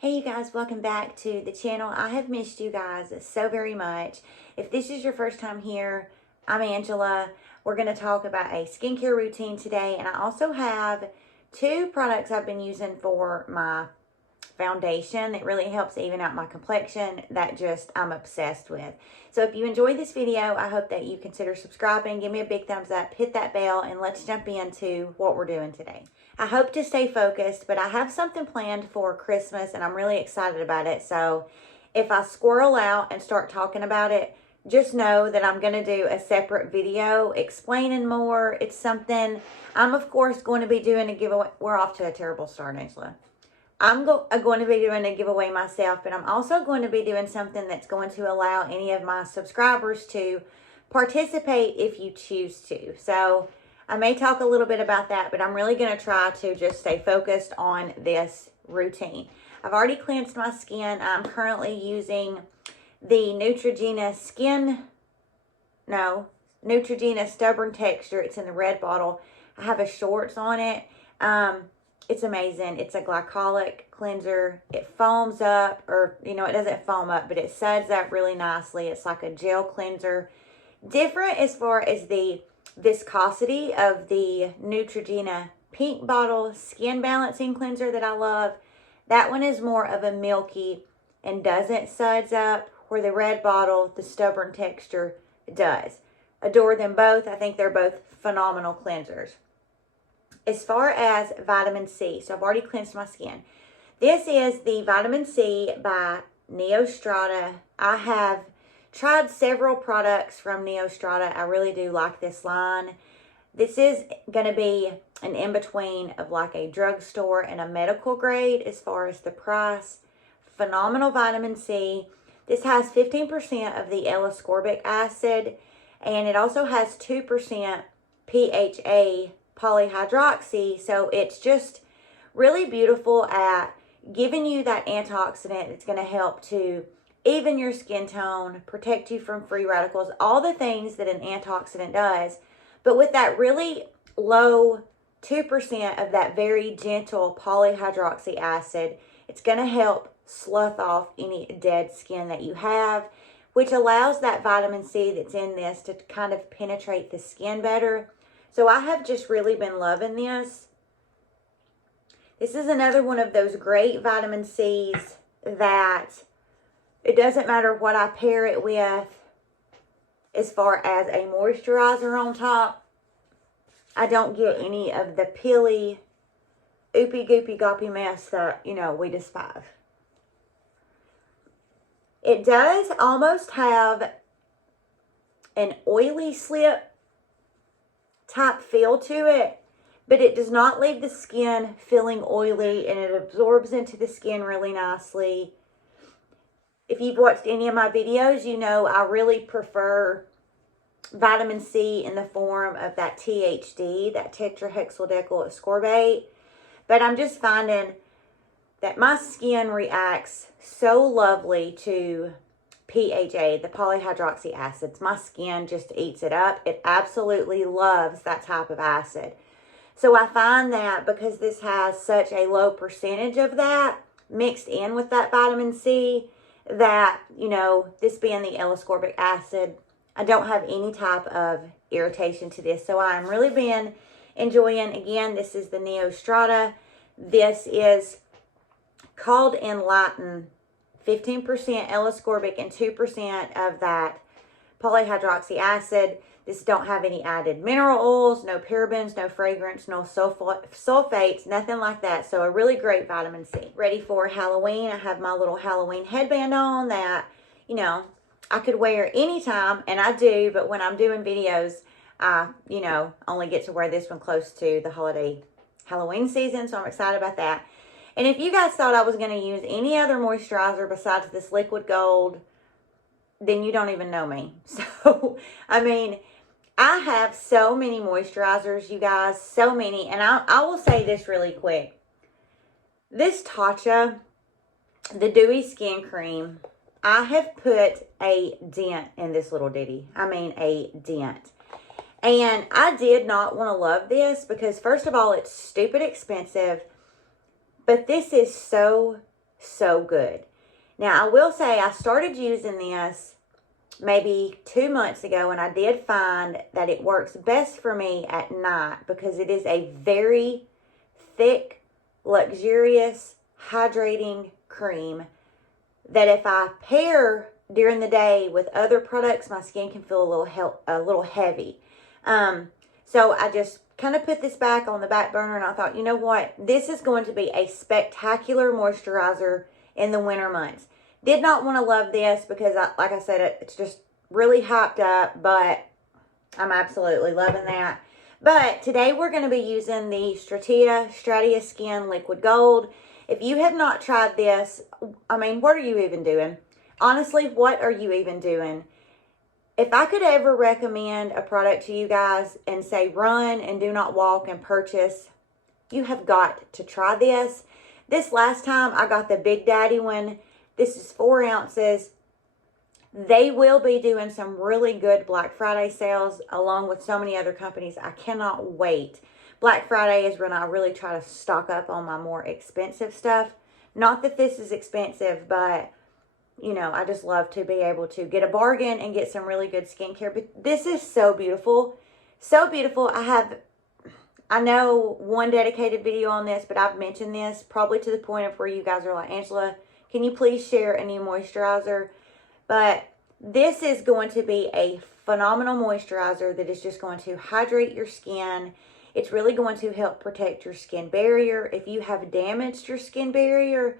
Hey you guys, welcome back to the channel. I have missed you guys so very much. If this is your first time here, I'm Angela. We're going to talk about a skincare routine today, and I also have two products I've been using for my foundation that really helps even out my complexion that just I'm obsessed with. So if you enjoyed this video, I hope that you consider subscribing, give me a big thumbs up, hit that bell, and let's jump into what we're doing today. I hope to stay focused, but I have something planned for Christmas and I'm really excited about it. So if I squirrel out and start talking about it, just know that I'm going to do a separate video explaining more. It's something I'm of course going to be doing a giveaway. We're off to a terrible start, Angela. I'm going to be doing a giveaway myself, but I'm also going to be doing something that's going to allow any of my subscribers to participate if you choose to. So I may talk a little bit about that, but I'm really going to try to just stay focused on this routine. I've already cleansed my skin. I'm currently using the Neutrogena Neutrogena Stubborn Texture. It's in the red bottle. I have a shorts on it. It's amazing. It's a glycolic cleanser. It foams up, or, it doesn't foam up, but it suds up really nicely. It's like a gel cleanser. Different as far as the viscosity of the Neutrogena pink bottle skin balancing cleanser that I love. That one is more of a milky and doesn't suds up, where the red bottle, the Stubborn Texture, does. Adore them both. I think they're both phenomenal cleansers. As far as vitamin C, so I've already cleansed my skin. This is the vitamin C by Neostrata. I have tried several products from Neostrata. I really do like this line. This is going to be an in-between of like a drugstore and a medical grade as far as the price. Phenomenal vitamin C. This has 15% of the L-ascorbic acid, and it also has 2% PHA polyhydroxy, so it's just really beautiful at giving you that antioxidant that's going to help to even your skin tone, protect you from free radicals, all the things that an antioxidant does, but with that really low 2% of that very gentle polyhydroxy acid. It's going to help slough off any dead skin that you have, which allows that vitamin C that's in this to kind of penetrate the skin better. So I have just really been loving this. This is another one of those great vitamin C's that it doesn't matter what I pair it with as far as a moisturizer on top. I don't get any of the pilly, oopy goopy goppy mess that, we despise. It does almost have an oily slip type feel to it, but it does not leave the skin feeling oily, and it absorbs into the skin really nicely. If you've watched any of my videos, you know I really prefer vitamin C in the form of that THD, that tetrahexyldecyl ascorbate, but I'm just finding that my skin reacts so lovely to PHA, the polyhydroxy acids. My skin just eats it up. It absolutely loves that type of acid. So I find that because this has such a low percentage of that mixed in with that vitamin C, that, this being the L-ascorbic acid, I don't have any type of irritation to this. So I'm really been enjoying, again, this is the Neostrata. This is called Enlighten. 15% L-ascorbic and 2% of that polyhydroxy acid. This don't have any added mineral oils, no parabens, no fragrance, no sulfates, nothing like that. So a really great vitamin C. Ready for Halloween. I have my little Halloween headband on that, I could wear anytime, and I do, but when I'm doing videos, I, only get to wear this one close to the holiday Halloween season, so I'm excited about that. And if you guys thought I was going to use any other moisturizer besides this liquid gold, then you don't even know me. So, I mean, I have so many moisturizers, you guys, so many. And I will say this really quick. This Tatcha, the Dewy Skin Cream, I have put a dent in this little ditty. I mean, a dent. And I did not want to love this because, first of all, it's stupid expensive. But this is so so good. Now, I will say I started using this maybe 2 months ago, and I did find that it works best for me at night because it is a very thick, luxurious, hydrating cream that if I pair during the day with other products, my skin can feel a little heavy. So I just kind of put this back on the back burner, and I thought, you know what? This is going to be a spectacular moisturizer in the winter months. Did not want to love this because, like I said, it's just really hyped up, but I'm absolutely loving that. But today we're going to be using the Stratia Skin Liquid Gold. If you have not tried this, I mean, what are you even doing? Honestly, what are you even doing? If I could ever recommend a product to you guys and say run and do not walk and purchase, you have got to try this. This last time I got the Big Daddy one. This is 4 ounces. They will be doing some really good Black Friday sales along with so many other companies. I cannot wait. Black Friday is when I really try to stock up on my more expensive stuff. Not that this is expensive, but, you know, I just love to be able to get a bargain and get some really good skincare. But this is so beautiful. So beautiful. I know one dedicated video on this, but I've mentioned this probably to the point of where you guys are like, Angela, can you please share a new moisturizer? But this is going to be a phenomenal moisturizer that is just going to hydrate your skin. It's really going to help protect your skin barrier. If you have damaged your skin barrier,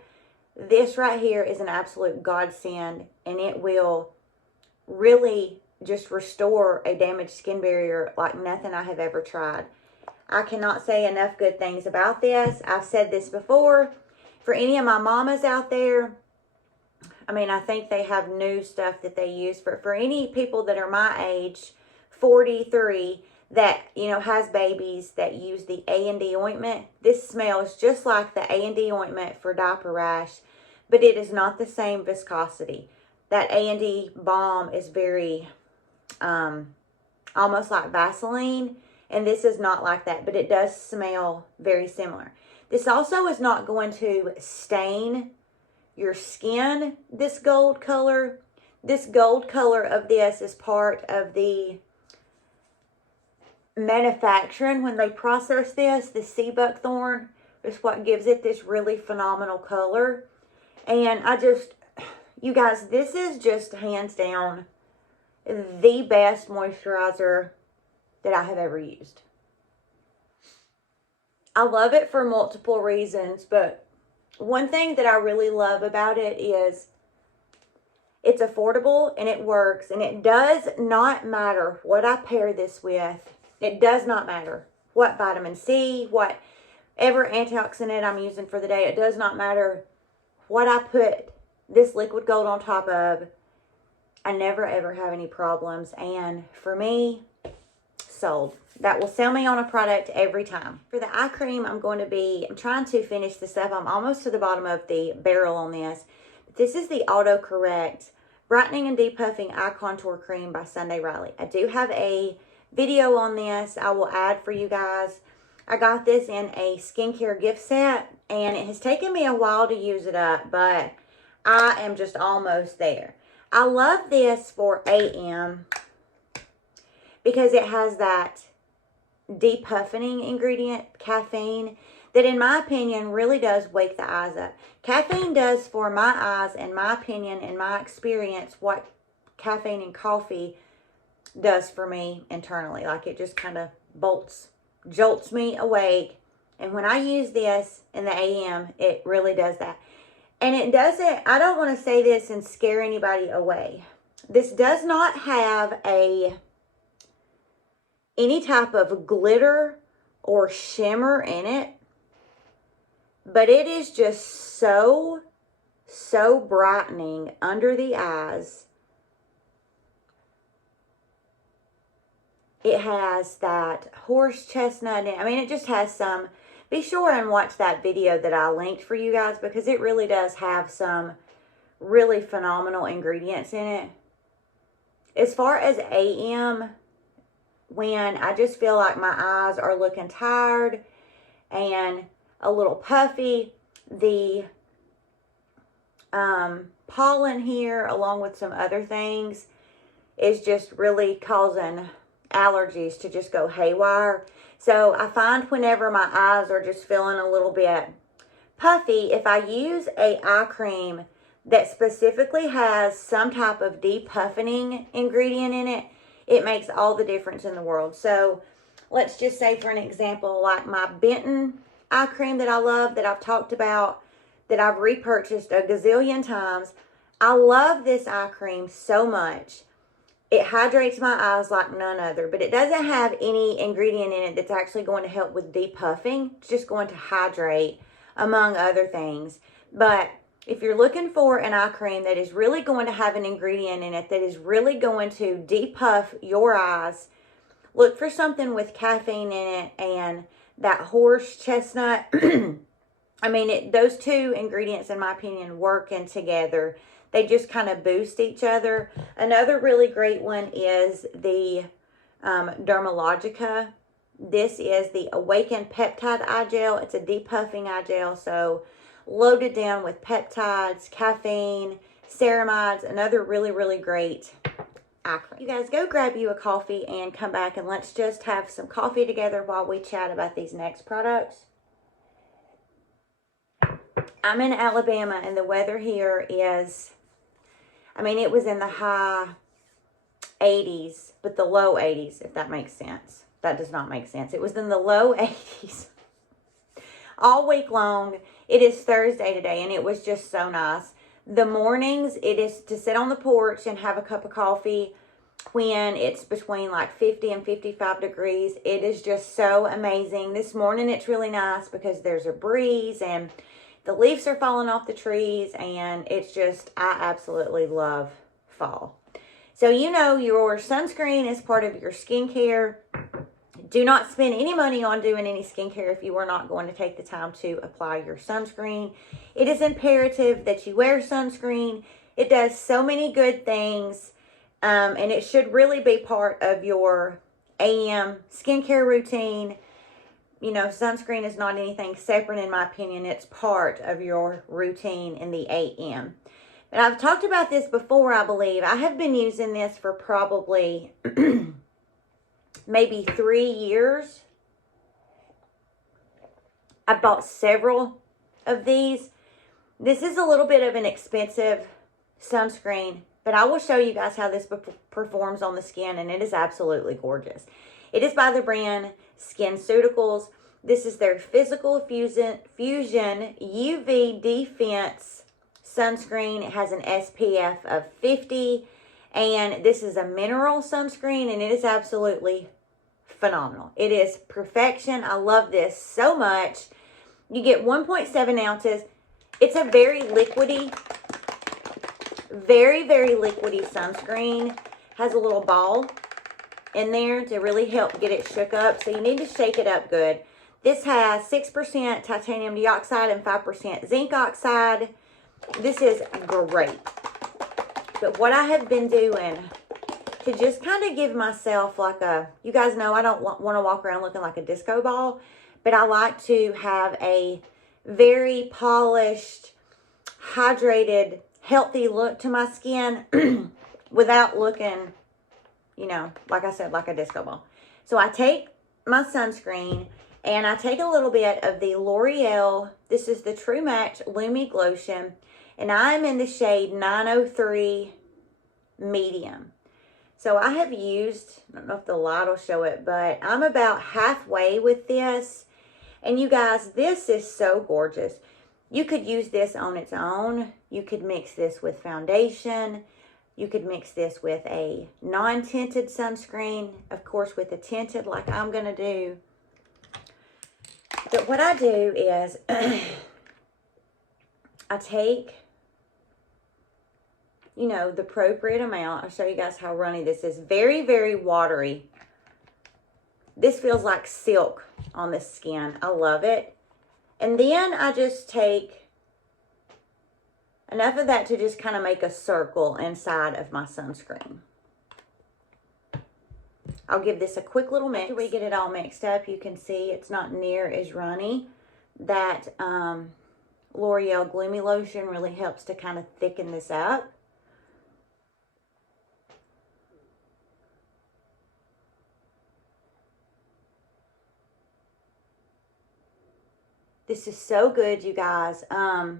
this right here is an absolute godsend, and it will really just restore a damaged skin barrier like nothing I have ever tried. I cannot say enough good things about this. I've said this before. For any of my mamas out there, I mean, I think they have new stuff that they use. For any people that are my age, 43, that, you know, has babies that use the A&D ointment, this smells just like the A&D ointment for diaper rash, but it is not the same viscosity. That A&D balm is very, almost like Vaseline, and this is not like that, but it does smell very similar. This also is not going to stain your skin, this gold color. This gold color of this is part of the manufacturing. When they process this, the sea buckthorn is what gives it this really phenomenal color. And you guys, this is just hands down the best moisturizer that I have ever used. I love it for multiple reasons, but one thing that I really love about it is it's affordable and it works, and it does not matter what I pair this with. It does not matter what vitamin C, whatever antioxidant I'm using for the day. It does not matter what I put this liquid gold on top of. I never ever have any problems, and for me, sold. That will sell me on a product every time. For the eye cream, I'm trying to finish this up. I'm almost to the bottom of the barrel on this. This is the Auto Correct Brightening and Depuffing Eye Contour Cream by Sunday Riley. I do have a video on this I will add for you guys. I got this in a skincare gift set, and it has taken me a while to use it up, but I am just almost there. I love this for AM because it has that depuffing ingredient, caffeine, that in my opinion really does wake the eyes up. Caffeine does for my eyes, in my opinion, in my experience, what caffeine and coffee does for me internally. Like, it just kind of jolts me awake. And when I use this in the AM, it really does that. And it doesn't, I don't want to say this and scare anybody away. This does not have any type of glitter or shimmer in it, but it is just so brightening under the eyes. It has that horse chestnut in it. I mean, it just has some. Be sure and watch that video that I linked for you guys, because it really does have some really phenomenal ingredients in it. As far as AM, when I just feel like my eyes are looking tired and a little puffy, the pollen here, along with some other things, is just really causing allergies to just go haywire. So I find whenever my eyes are just feeling a little bit puffy, if I use a eye cream that specifically has some type of depuffing ingredient in it, it makes all the difference in the world. So let's just say, for an example, like my Benton eye cream that I love, that I've talked about, that I've repurchased a gazillion times. I love this eye cream so much. It hydrates my eyes like none other, but it doesn't have any ingredient in it that's actually going to help with depuffing. It's just going to hydrate, among other things. But if you're looking for an eye cream that is really going to have an ingredient in it that is really going to depuff your eyes, look for something with caffeine in it and that horse chestnut. I mean, those two ingredients, in my opinion, working together, they just kind of boost each other. Another really great one is the Dermalogica. This is the Awakened Peptide Eye Gel. It's a depuffing eye gel, so loaded down with peptides, caffeine, ceramides, another really, really great eye cream. You guys go grab you a coffee and come back, and let's just have some coffee together while we chat about these next products. I'm in Alabama, and the weather here is, I mean, it was in the high 80s, but the low 80s, if that makes sense. That does not make sense. It was in the low 80s all week long. It is Thursday today, and it was just so nice. The mornings, it is to sit on the porch and have a cup of coffee when it's between like 50 and 55 degrees. It is just so amazing. This morning, it's really nice because there's a breeze and the leaves are falling off the trees, and it's just, I absolutely love fall. So you know your sunscreen is part of your skincare. Do not spend any money on doing any skincare if you are not going to take the time to apply your sunscreen. It is imperative that you wear sunscreen. It does so many good things, and it should really be part of your AM skincare routine. You know, sunscreen is not anything separate, in my opinion. It's part of your routine in the AM. And I've talked about this before, I believe. I have been using this for probably maybe 3 years. I bought several of these. This is a little bit of an expensive sunscreen, but I will show you guys how this performs on the skin, and it is absolutely gorgeous. It is by the brand SkinCeuticals. This is their Physical Fusion UV Defense sunscreen. It has an SPF of 50, and this is a mineral sunscreen, and it is absolutely phenomenal. It is perfection. I love this so much. You get 1.7 ounces. It's a very liquidy, very, very liquidy sunscreen. Has a little ball in there to really help get it shook up. So you need to shake it up good. This has 6% titanium dioxide and 5% zinc oxide. This is great. But what I have been doing to just kind of give myself like a, you guys know I don't want to walk around looking like a disco ball, but I like to have a very polished, hydrated, healthy look to my skin without looking, you know, like I said, like a disco ball. So I take my sunscreen and I take a little bit of the L'Oreal. This is the True Match Lumilotion, and I'm in the shade 903 Medium. So I have used, I don't know if the light will show it, but I'm about halfway with this. And you guys, this is so gorgeous. You could use this on its own. You could mix this with foundation. You could mix this with a non-tinted sunscreen. Of course, with a tinted like I'm going to do. But what I do is I take, you know, the appropriate amount. I'll show you guys how runny this is. Very, very watery. This feels like silk on the skin. I love it. And then I just take enough of that to just kind of make a circle inside of my sunscreen. I'll give this a quick little mix. After we get it all mixed up, you can see it's not near as runny. That L'Oreal Gloomy Lotion really helps to kind of thicken this up. This is so good, you guys. I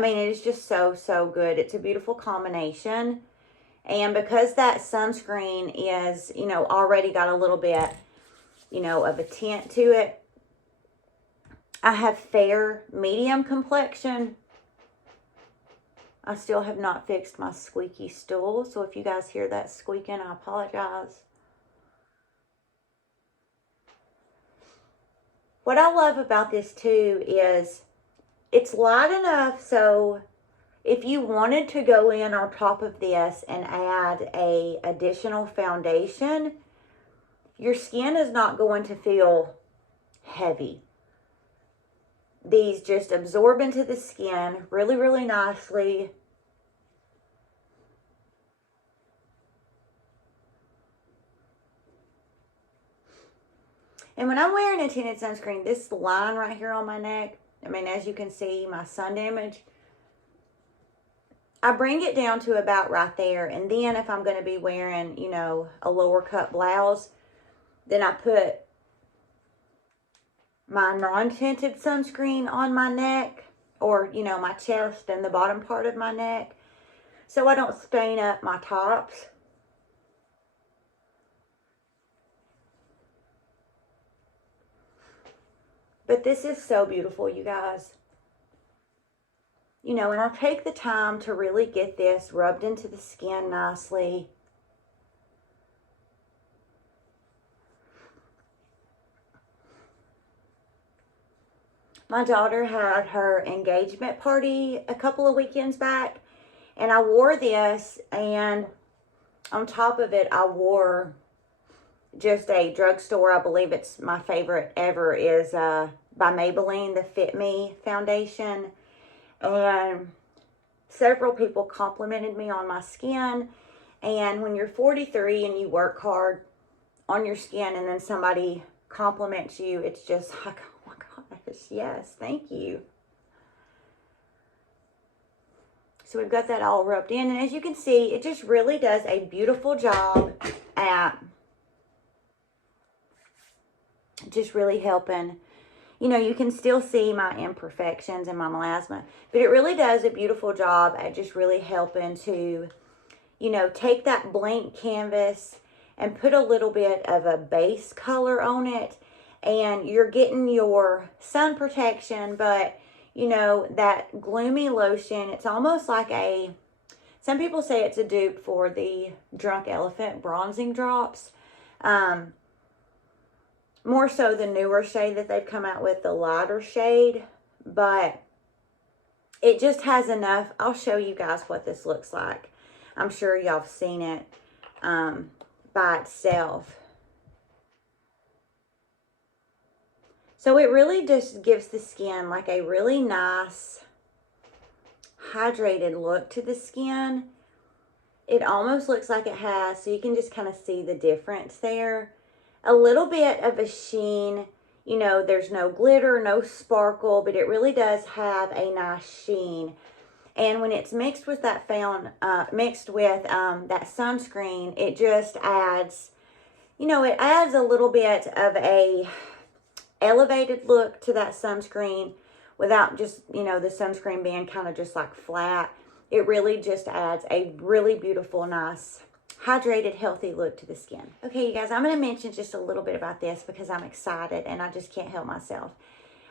mean, it is just so, so good. It's a beautiful combination. And because that sunscreen is, you know, already got a little bit, you know, of a tint to it, I have fair, medium complexion. I still have not fixed my squeaky stool. So if you guys hear that squeaking, I apologize. What I love about this too is it's light enough so if you wanted to go in on top of this and add a additional foundation, your skin is not going to feel heavy. These just absorb into the skin really, really nicely. And when I'm wearing a tinted sunscreen, this line right here on my neck, I mean, as you can see, my sun damage, I bring it down to about right there. And then if I'm going to be wearing, you know, a lower cut blouse, then I put my non-tinted sunscreen on my neck, or, you know, my chest and the bottom part of my neck, so I don't stain up my tops. But this is so beautiful, you guys. You know, and I take the time to really get this rubbed into the skin nicely. My daughter had her engagement party a couple of weekends back, and I wore this, and on top of it, I wore just a drugstore, I believe it's my favorite ever, is by Maybelline, the Fit Me foundation. And several people complimented me on my skin. And when you're 43 and you work hard on your skin and then somebody compliments you, it's just like, oh my gosh, yes, thank you. So we've got that all rubbed in. And as you can see, it just really does a beautiful job at just really helping. You know, you can still see my imperfections and my melasma, but it really does a beautiful job at just really helping to, you know, take that blank canvas and put a little bit of a base color on it, and you're getting your sun protection, but, you know, that gloomy lotion, it's almost like a, some people say it's a dupe for the Drunk Elephant bronzing drops. More so the newer shade that they've come out with, the lighter shade, but it just has enough. I'll show you guys what this looks like. I'm sure y'all have seen it by itself. So it really just gives the skin like a really nice hydrated look to the skin. It almost looks like it has, so you can just kind of see the difference there. A little bit of a sheen, you know, there's no glitter, no sparkle, but it really does have a nice sheen. And when it's mixed with that that sunscreen, it just adds, you know, it adds a little bit of a elevated look to that sunscreen without just, you know, the sunscreen being kind of just like flat. It really just adds a really beautiful, nice, hydrated, healthy look to the skin. Okay, you guys, I'm going to mention just a little bit about this because I'm excited and I just can't help myself.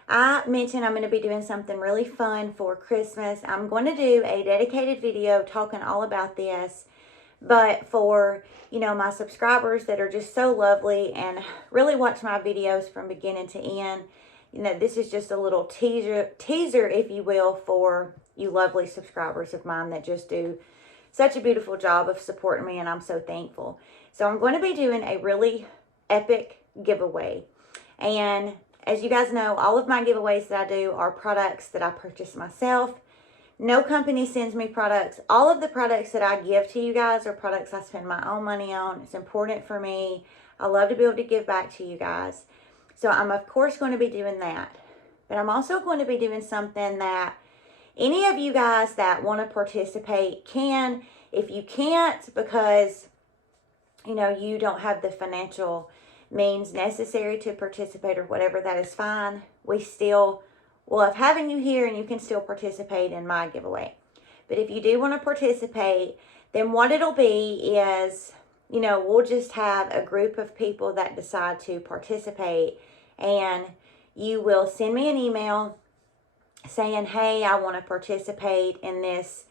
I mentioned I'm going to be doing something really fun for Christmas. I'm going to do a dedicated video talking all about this, but for, you know, my subscribers that are just so lovely and really watch my videos from beginning to end, you know, this is just a little teaser, if you will, for you lovely subscribers of mine that just do such a beautiful job of supporting me, and I'm so thankful. So I'm going to be doing a really epic giveaway. And as you guys know, all of my giveaways that I do are products that I purchase myself. No company sends me products. All of the products that I give to you guys are products I spend my own money on. It's important for me. I love to be able to give back to you guys. So I'm, of course, going to be doing that. But I'm also going to be doing something that any of you guys that want to participate can. If you can't because, you know, you don't have the financial means necessary to participate or whatever, that is fine. We still love having you here and you can still participate in my giveaway. But if you do want to participate, then what it'll be is, you know, we'll just have a group of people that decide to participate, and you will send me an email saying, hey, I want to participate in this.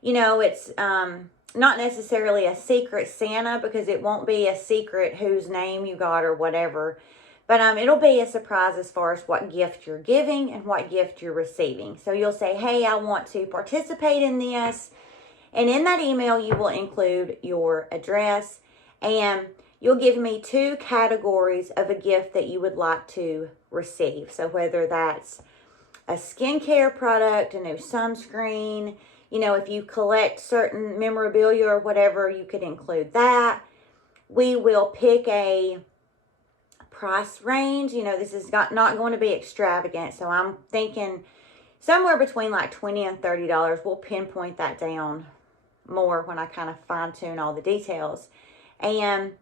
You know, it's not necessarily a secret Santa, because it won't be a secret whose name you got or whatever. But it'll be a surprise as far as what gift you're giving and what gift you're receiving. So you'll say, hey, I want to participate in this. And in that email, you will include your address. And you'll give me 2 categories of a gift that you would like to receive. So whether that's a skincare product, a new sunscreen, you know, if you collect certain memorabilia or whatever, you could include that. We will pick a price range. You know, this is not going to be extravagant, so I'm thinking somewhere between like $20 and $30. We'll pinpoint that down more when I kind of fine tune all the details. And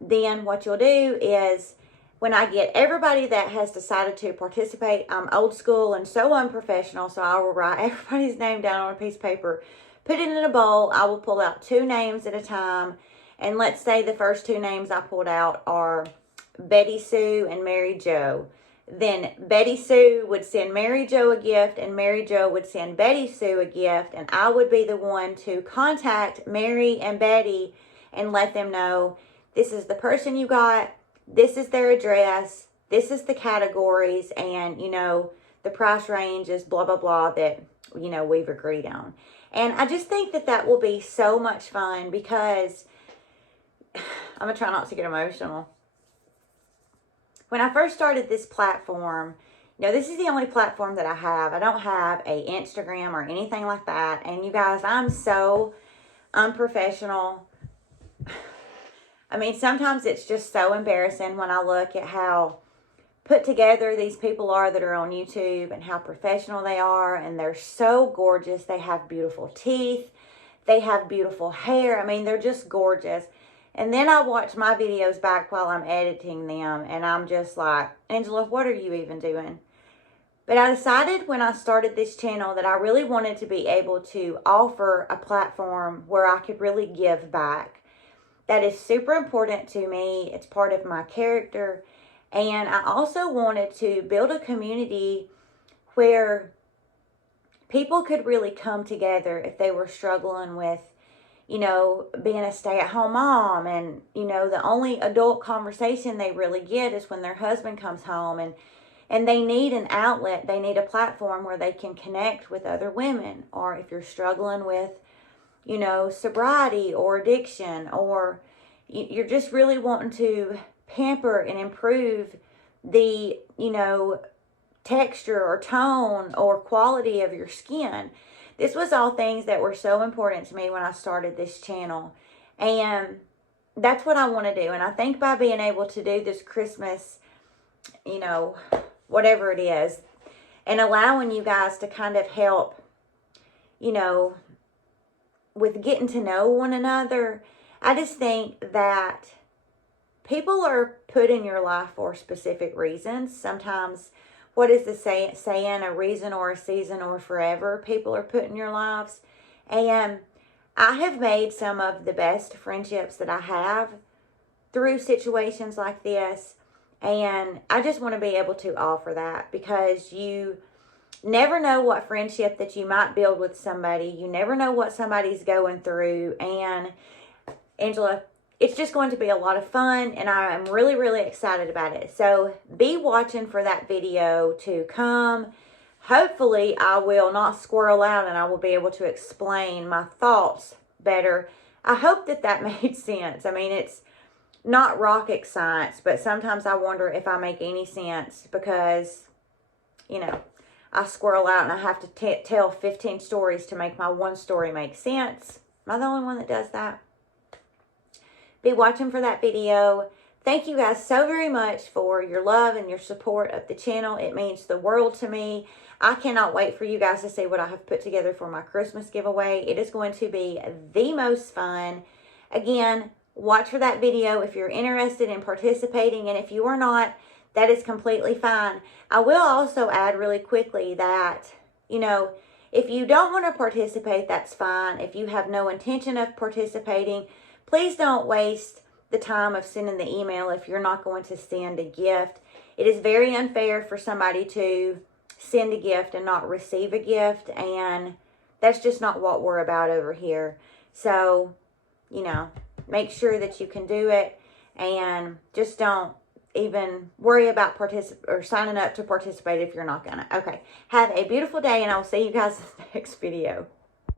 then what you'll do is, when I get everybody that has decided to participate, I'm old school and so unprofessional, so I will write everybody's name down on a piece of paper, put it in a bowl. I will pull out 2 names at a time, and let's say the first 2 names I pulled out are Betty Sue and Mary Jo. Then Betty Sue would send Mary Jo a gift, and Mary Jo would send Betty Sue a gift, and I would be the one to contact Mary and Betty and let them know, this is the person you got, this is their address, this is the categories, and, you know, the price range is blah, blah, blah that, you know, we've agreed on. And I just think that that will be so much fun, because I'm going to try not to get emotional. When I first started this platform, you know, this is the only platform that I have. I don't have a Instagram or anything like that. And you guys, I'm so unprofessional. I mean, sometimes it's just so embarrassing when I look at how put together these people are that are on YouTube and how professional they are. And they're so gorgeous. They have beautiful teeth. They have beautiful hair. I mean, they're just gorgeous. And then I watch my videos back while I'm editing them, and I'm just like, Angela, what are you even doing? But I decided when I started this channel that I really wanted to be able to offer a platform where I could really give back. That is super important to me. It's part of my character. And I also wanted to build a community where people could really come together if they were struggling with, you know, being a stay-at-home mom, and, you know, the only adult conversation they really get is when their husband comes home, and they need an outlet. They need a platform where they can connect with other women. Or if you're struggling with, you know, sobriety or addiction, or you're just really wanting to pamper and improve the, you know, texture or tone or quality of your skin. This was all things that were so important to me when I started this channel. And that's what I want to do. And I think by being able to do this Christmas, you know, whatever it is, and allowing you guys to kind of help, you know, with getting to know one another, I just think that people are put in your life for specific reasons. Sometimes, what is the saying, a reason or a season or forever? People are put in your lives. And I have made some of the best friendships that I have through situations like this. And I just want to be able to offer that, because you never know what friendship that you might build with somebody. You never know what somebody's going through. And Angela, it's just going to be a lot of fun, and I am really, really excited about it. So be watching for that video to come. Hopefully, I will not squirrel out and I will be able to explain my thoughts better. I hope that that made sense. I mean, it's not rocket science, but sometimes I wonder if I make any sense, because, you know, I squirrel out and I have to tell 15 stories to make my one story make sense. Am I the only one that does that? Be watching for that video. Thank you guys so very much for your love and your support of the channel. It means the world to me. I cannot wait for you guys to see what I have put together for my Christmas giveaway. It is going to be the most fun. Again, watch for that video if you're interested in participating, and if you are not, that is completely fine. I will also add really quickly that, you know, if you don't want to participate, that's fine. If you have no intention of participating, please don't waste the time of sending the email if you're not going to send a gift. It is very unfair for somebody to send a gift and not receive a gift, and that's just not what we're about over here. So, you know, make sure that you can do it, and just don't even worry about signing up to participate if you're not gonna. Okay, have a beautiful day, and I will see you guys in the next video.